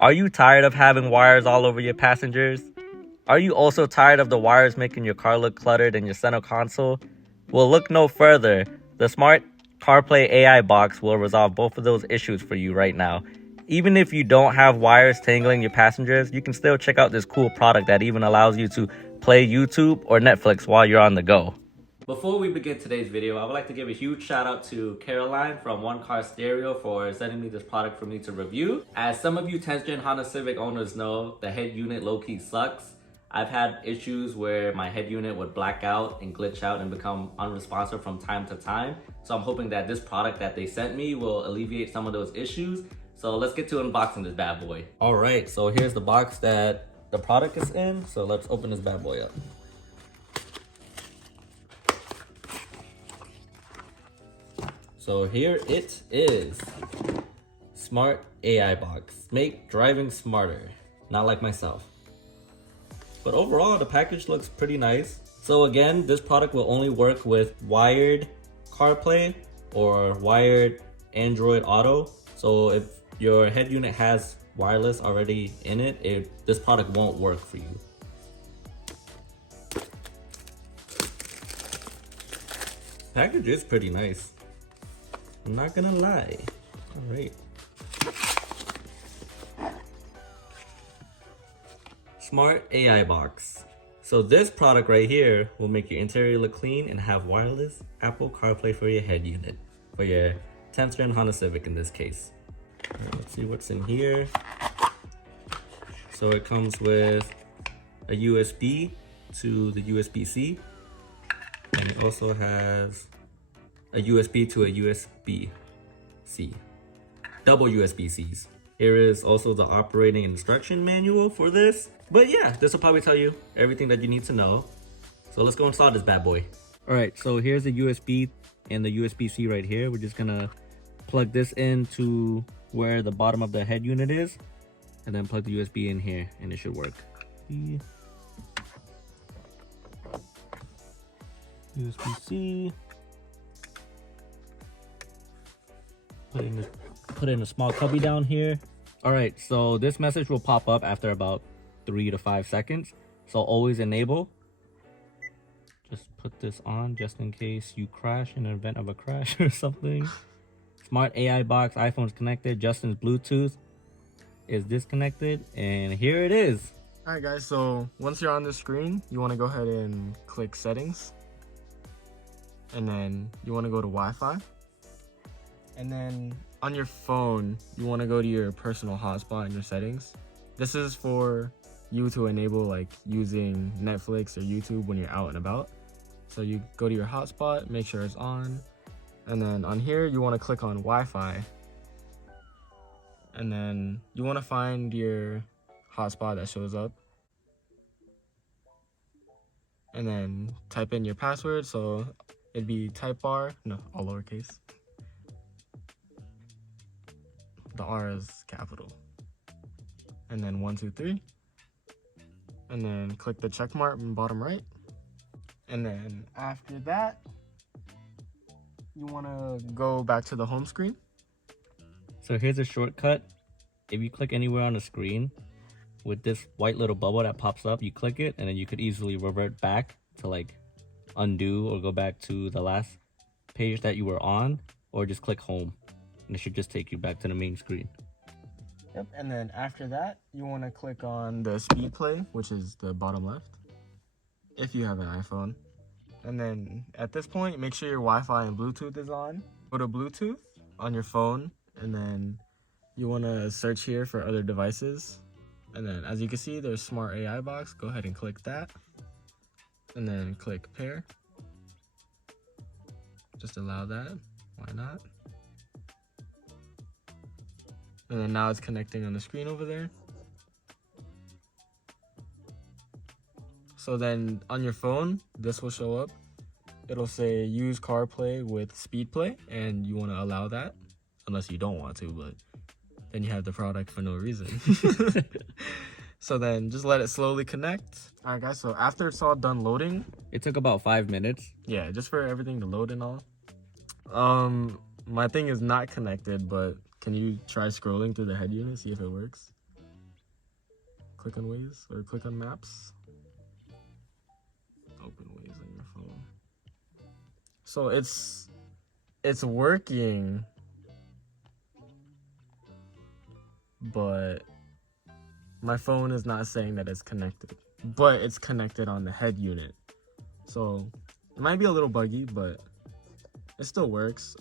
Are you tired of having wires all over your passengers? Are you also tired of the wires making your car look cluttered in your center console? Well, look no further. The smart CarPlay AI box will resolve both of those issues for you right now. Even if you don't have wires tangling your passengers, you can still check out this cool product that even allows you to play YouTube or Netflix while you're on the go. Before we begin today's video, I would like to give a huge shout out to Caroline from onecarstereo for sending me this product for me to review. As some of you 10th Gen Honda Civic owners know, the head unit low-key sucks. I've had issues where my head unit would black out and glitch out and become unresponsive from time to time. So I'm hoping that this product that they sent me will alleviate some of those issues. So let's get to unboxing this bad boy. All right, so here's the box that the product is in. So let's open this bad boy up. So here it is. Smart AI box. Make driving smarter. Not like myself. But overall, the package looks pretty nice. So again, this product will only work with wired CarPlay or wired Android Auto. So if your head unit has wireless already in it, this product won't work for you. Package is pretty nice. I'm not gonna lie. All right. Smart AI box. So this product right here will make your interior look clean and have wireless Apple CarPlay for your head unit. For your 10th Gen Honda Civic in this case. Right, let's see what's in here. So it comes with a USB to the USB-C. And it also has a USB to a USB-C. Double USB-Cs. Here is also the operating instruction manual for this. But yeah, this will probably tell you everything that you need to know. So let's go install this bad boy. All right, so here's the USB and the USB-C right here. We're just gonna plug this into where the bottom of the head unit is, and then plug the USB in here, and it should work. USB-C. Put in a small cubby down here. All right, so this message will pop up after about 3 to 5 seconds. So always enable. Just put this on just in case you crash in an event of a crash or something. Smart AI box, iPhone's connected. Justin's Bluetooth is disconnected, and here it is. All right, guys. So once you're on the screen, you want to go ahead and click Settings, and then you want to go to Wi-Fi. And then on your phone, you want to go to your personal hotspot in your settings. This is for you to enable like using Netflix or YouTube when you're out and about. So you go to your hotspot, make sure it's on. And then on here, you want to click on Wi-Fi. And then you want to find your hotspot that shows up. And then type in your password. So it'd be type bar, no, all lowercase. The R is capital. And then 1, 2, 3. And then click the check mark in bottom right. And then after that, you want to go back to the home screen. So here's a shortcut. If you click anywhere on the screen with this white little bubble that pops up, you click it, and then you could easily revert back to like undo or go back to the last page that you were on, or just click home. And it should just take you back to the main screen. Yep, and then after that, you want to click on the speed play, which is the bottom left, if you have an iPhone. And then at this point, make sure your Wi-Fi and Bluetooth is on. Go to Bluetooth on your phone, and then you want to search here for other devices. And then as you can see, there's Smart AI box. Go ahead and click that. And then click pair. Just allow that, why not? And then now it's connecting on the screen over there. So then on your phone, this will show up. It'll say use CarPlay with speed play, and you want to allow that, unless you don't want to, but then you have the product for no reason. So then just let it slowly connect. All right, guys, so after it's all done loading. It took about 5 minutes. Yeah, just for everything to load and all. My thing is not connected, but can you try scrolling through the head unit, see if it works? click on Waze or click on Maps. Open Waze on your phone. So it's working, but my phone is not saying that it's connected. But it's connected on the head unit. So it might be a little buggy, but it still works.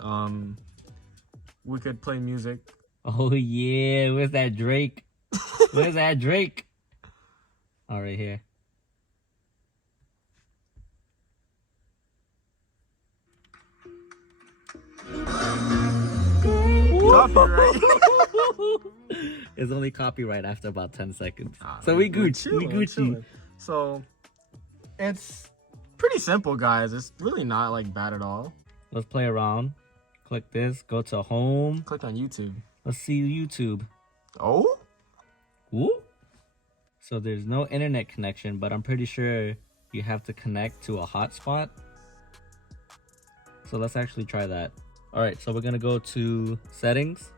We could play music. Oh yeah, where's that Drake? Where's that Drake? Oh, right here. Copyright. It's only copyright after about 10 seconds. So we Gucci. So it's pretty simple, guys. It's really not like bad at all. Let's play around. Click this, go to home. Click on YouTube. Let's see YouTube. Oh? Woo? So there's no internet connection, but I'm pretty sure you have to connect to a hotspot. So let's actually try that. All right, so we're gonna go to settings,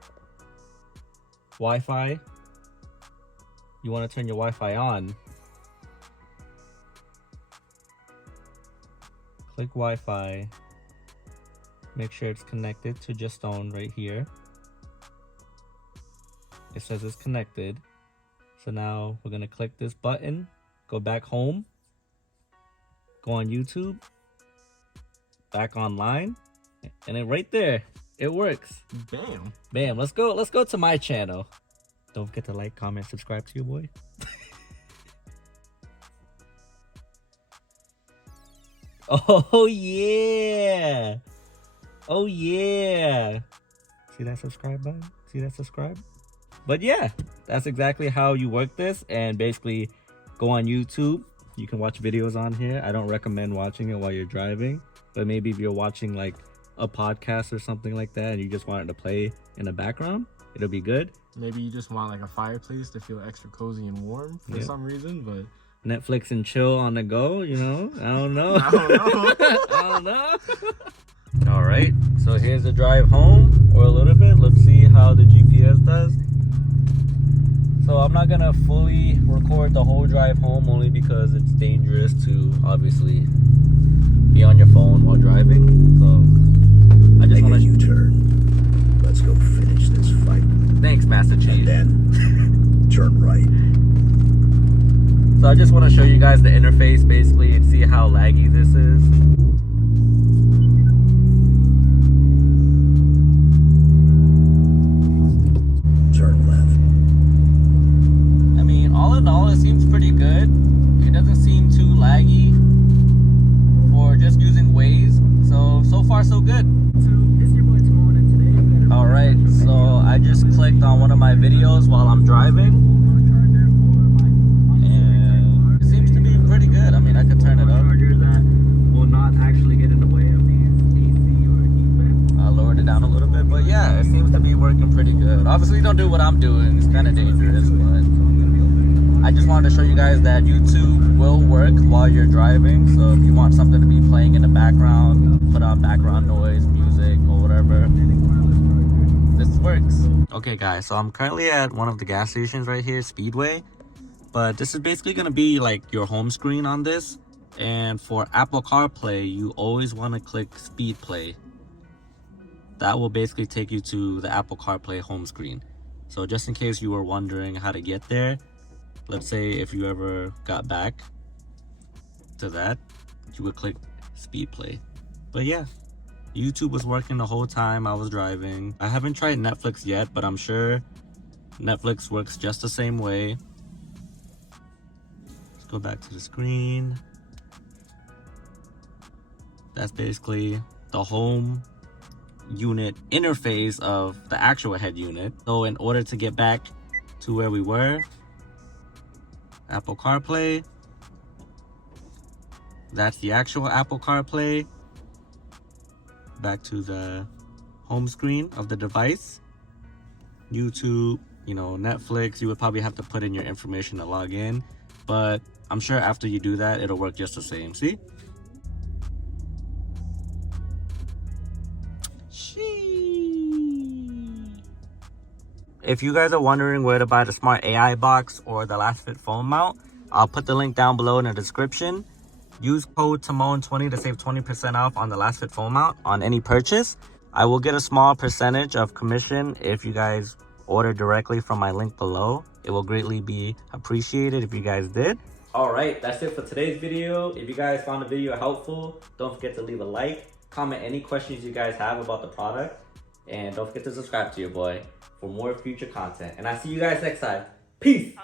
Wi-Fi. You wanna turn your Wi-Fi on. Click Wi-Fi. Make sure it's connected to just own right here. It says it's connected. So now we're gonna click this button, go back home, go on YouTube, back online, and then right there, it works. Bam. Bam, let's go to my channel. Don't forget to like, comment, subscribe to your boy. Oh yeah. Oh yeah. See that subscribe button? See that subscribe? But yeah, that's exactly how you work this. And basically go on YouTube. You can watch videos on here. I don't recommend watching it while you're driving, but maybe if you're watching like a podcast or something like that and you just want it to play in the background, it'll be good. Maybe you just want like a fireplace to feel extra cozy and warm for some reason, but Netflix and chill on the go, you know? I don't know. I don't know. All right, so here's the drive home, or a little bit. Let's see how the GPS does. So I'm not gonna fully record the whole drive home, only because it's dangerous to obviously be on your phone while driving. So I just want to U-turn. Let's go finish this fight. Thanks, Master Chief. And then turn right. So I just want to show you guys the interface basically and see how laggy this is. Turn left. I mean, all in all, it seems pretty good. It doesn't seem too laggy for just using Waze. So far so good. Alright, so I just clicked on one of my videos while I'm driving. And it seems to be pretty good. I mean, I could turn it up. Will not actually get in the way of these AC or heat vents. I lowered it down a little bit, but yeah, it seems to be working pretty good. Obviously, don't do what I'm doing. It's kind of dangerous, but I just wanted to show you guys that YouTube will work while you're driving. So if you want something to be playing in the background, put on background noise, music, or whatever, this works. Okay guys, so I'm currently at one of the gas stations right here, Speedway. But this is basically going to be like your home screen on this. And for Apple CarPlay, you always want to click Speed Play. That will basically take you to the Apple CarPlay home screen. So just in case you were wondering how to get there, let's say if you ever got back to that, you would click Speed Play. But yeah, YouTube was working the whole time I was driving. I haven't tried Netflix yet, but I'm sure Netflix works just the same way. Let's go back to the screen. That's basically the home unit interface of the actual head unit. So in order to get back to where we were, Apple CarPlay, that's the actual Apple CarPlay. Back to the home screen of the device. YouTube, you know, Netflix, you would probably have to put in your information to log in, but I'm sure after you do that, it'll work just the same. See? If you guys are wondering where to buy the smart AI box or the last fit phone mount, I'll put the link down below in the description. Use code Timon20 to save 20% off on the last fit phone mount on any purchase. I will get a small percentage of commission if you guys order directly from my link below. It will greatly be appreciated if you guys did. All right, that's it for today's video. If you guys found the video helpful, don't forget to leave a like, comment any questions you guys have about the product, and don't forget to subscribe to your boy for more future content. And I'll see you guys next time. Peace.